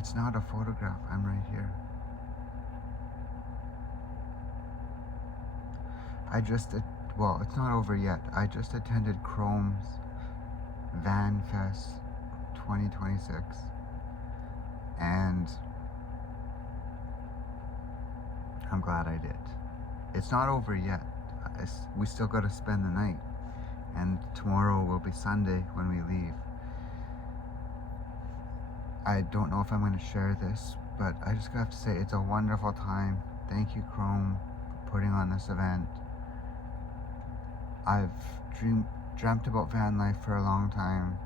It's not a photograph. I'm right here. Well, it's not over yet. I just attended Chrome's VanFest 2026. And I'm glad I did. It's not over yet. We still got to spend the night. And tomorrow will be Sunday when we leave. I don't know if I'm going to share this, but I just have to say it's a wonderful time. Thank you, Chrome, for putting on this event. I've dreamt about van life for a long time.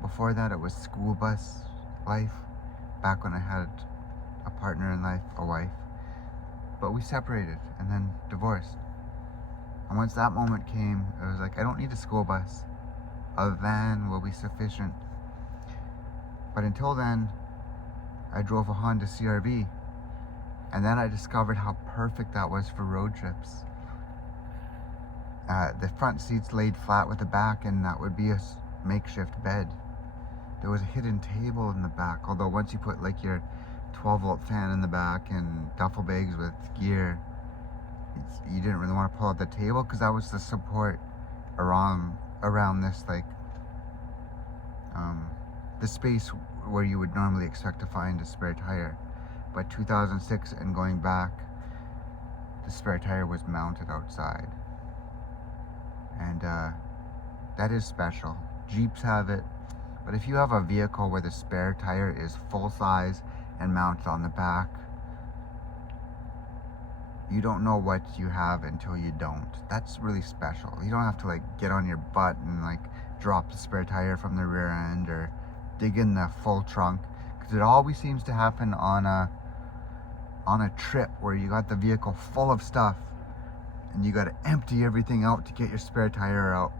Before that, it was school bus life, back when I had a partner in life, a wife. But we separated and then divorced. And once that moment came, it was like, I don't need a school bus. A van will be sufficient. But until then, I drove a Honda CRV. And then I discovered how perfect that was for road trips. The front seats laid flat with the back, and that would be a makeshift bed. There was a hidden table in the back, although once you put like your 12-volt fan in the back and duffel bags with gear, you didn't really want to pull out the table, because that was the support around this, like the space where you would normally expect to find a spare tire. But 2006 and going back, the spare tire was mounted outside. And that is special. Jeeps have it, but if you have a vehicle where the spare tire is full size and mounted on the back, you don't know what you have until you don't. That's really special. You don't have to like get on your butt and like drop the spare tire from the rear end or dig in the full trunk, because it always seems to happen on a trip where you got the vehicle full of stuff and you got to empty everything out to get your spare tire out.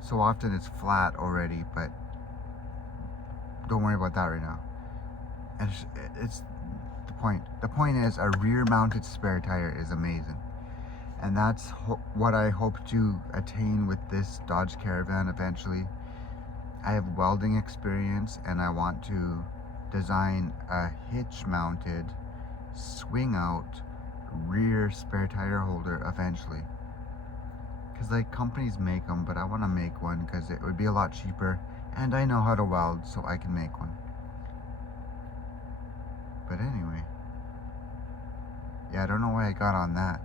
So often it's flat already, but don't worry about that right now. And it's the point. The point is, a rear-mounted spare tire is amazing. And that's what I hope to attain with this Dodge Caravan eventually. I have welding experience, and I want to design a hitch-mounted, swing-out rear spare tire holder eventually, because like companies make them, but I want to make one because it would be a lot cheaper, and I know how to weld, so I can make one. But anyway, yeah, I don't know why I got on that.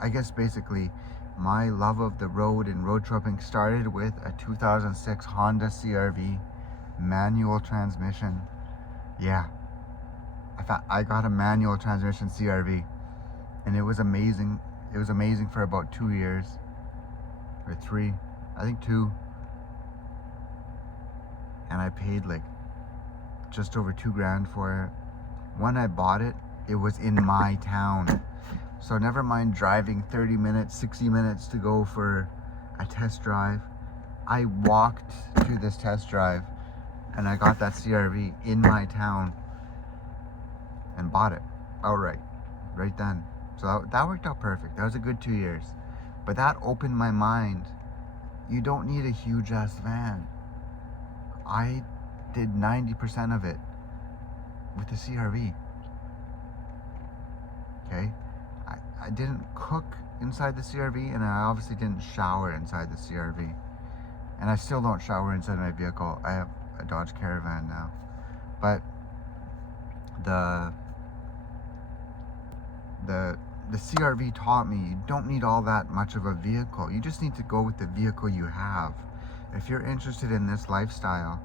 I guess basically my love of the road and road tripping started with a 2006 Honda CRV manual transmission. Yeah, I got a manual transmission CRV, and it was amazing. It was amazing for about 2 years, or 3, I think 2. And I paid like just over $2,000 for it. When I bought it, it was in my town. So never mind driving 30 minutes, 60 minutes to go for a test drive. I walked to this test drive and I got that CRV in my town and bought it outright, right then. So that worked out perfect. That was a good 2 years. But that opened my mind. You don't need a huge ass van. I did 90% of it with the CRV. Okay? I didn't cook inside the CRV, and I obviously didn't shower inside the CRV. And I still don't shower inside my vehicle. I have a Dodge Caravan now. But the CRV taught me you don't need all that much of a vehicle. You just need to go with the vehicle you have. If you're interested in this lifestyle,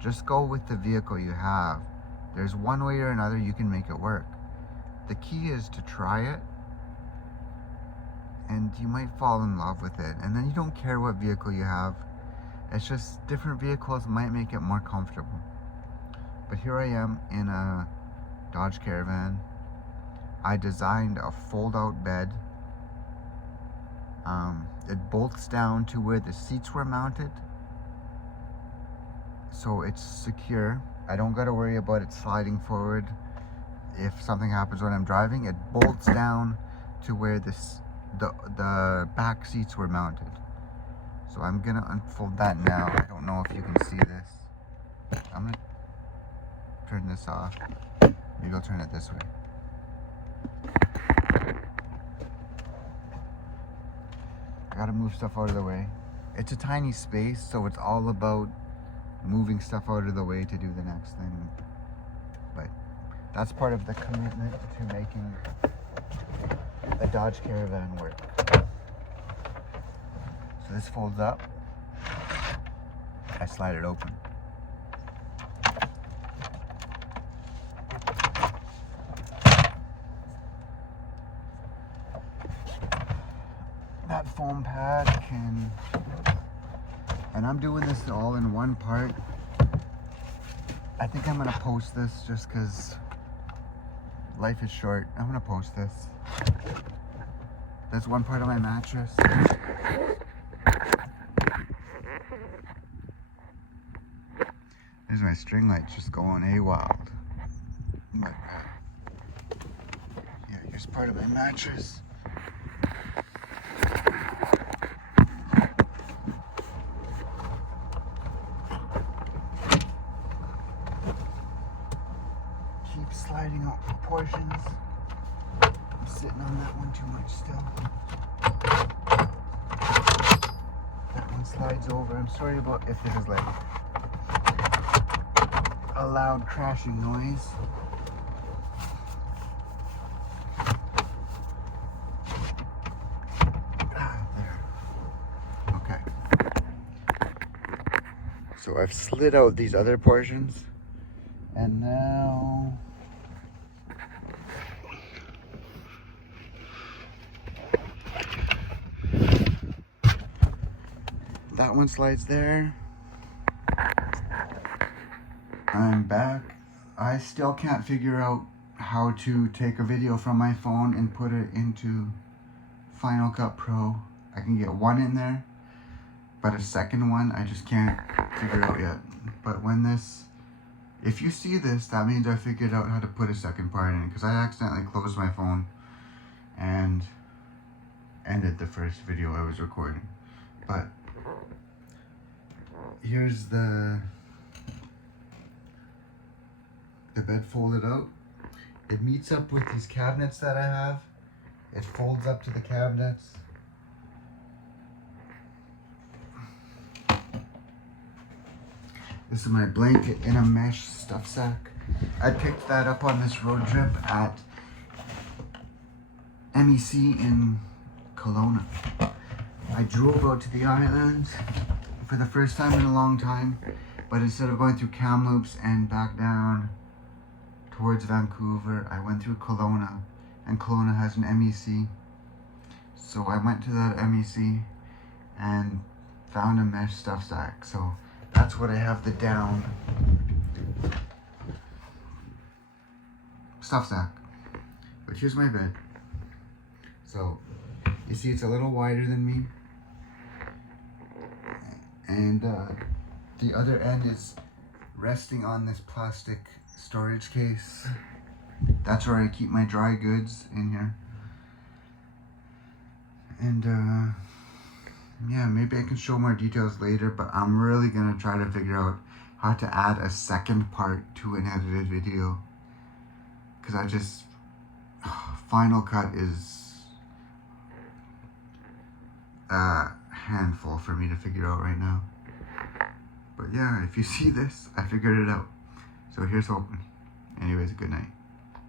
just go with the vehicle you have. There's one way or another you can make it work. The key is to try it, and you might fall in love with it, and then you don't care what vehicle you have. It's just different vehicles might make it more comfortable. But here I am in a Dodge Caravan. I designed a fold-out bed. It bolts down to where the seats were mounted, so it's secure. I don't gotta worry about it sliding forward if something happens when I'm driving. It bolts down to where the back seats were mounted. So I'm gonna unfold that now. I don't know if you can see this. turn this off. Maybe I'll turn it this way. I gotta move stuff out of the way. It's a tiny space, so it's all about moving stuff out of the way to do the next thing. But that's part of the commitment to making a Dodge Caravan work. So this folds up. I slide it open. That foam pad can, and I'm doing this all in one part. I think I'm gonna post this just because life is short. I'm gonna post this. That's one part of my mattress. There's my string light just going AWOL. But, yeah, here's part of my mattress. Keep sliding out proportions. I'm sitting on that one too much still. That one slides over. I'm sorry about if it is like a loud crashing noise. There. Okay. So I've slid out these other portions, and now that one slides there. I'm back. I still can't figure out how to take a video from my phone and put it into Final Cut Pro. I can get one in there, but a second one I just can't figure out yet. But when this, if you see this, that means I figured out how to put a second part in, because I accidentally closed my phone and ended the first video I was recording. But here's the bed folded out. It meets up with these cabinets that I have. It folds up to the cabinets. This is my blanket in a mesh stuff sack. I picked that up on this road trip at MEC in Kelowna. I drove out to the island for the first time in a long time, but instead of going through Kamloops and back down towards Vancouver, I went through Kelowna, and Kelowna has an MEC. So I went to that MEC and found a mesh stuff sack. So that's what I have the down stuff sack. But here's my bed. So you see it's a little wider than me. And the other end is resting on this plastic storage case. That's where I keep my dry goods in here. And yeah, maybe I can show more details later, but I'm really gonna try to figure out how to add a second part to an edited video, because I just Final Cut is a handful for me to figure out right now. But yeah, if you see this, I figured it out. So here's hoping. Anyways, good night.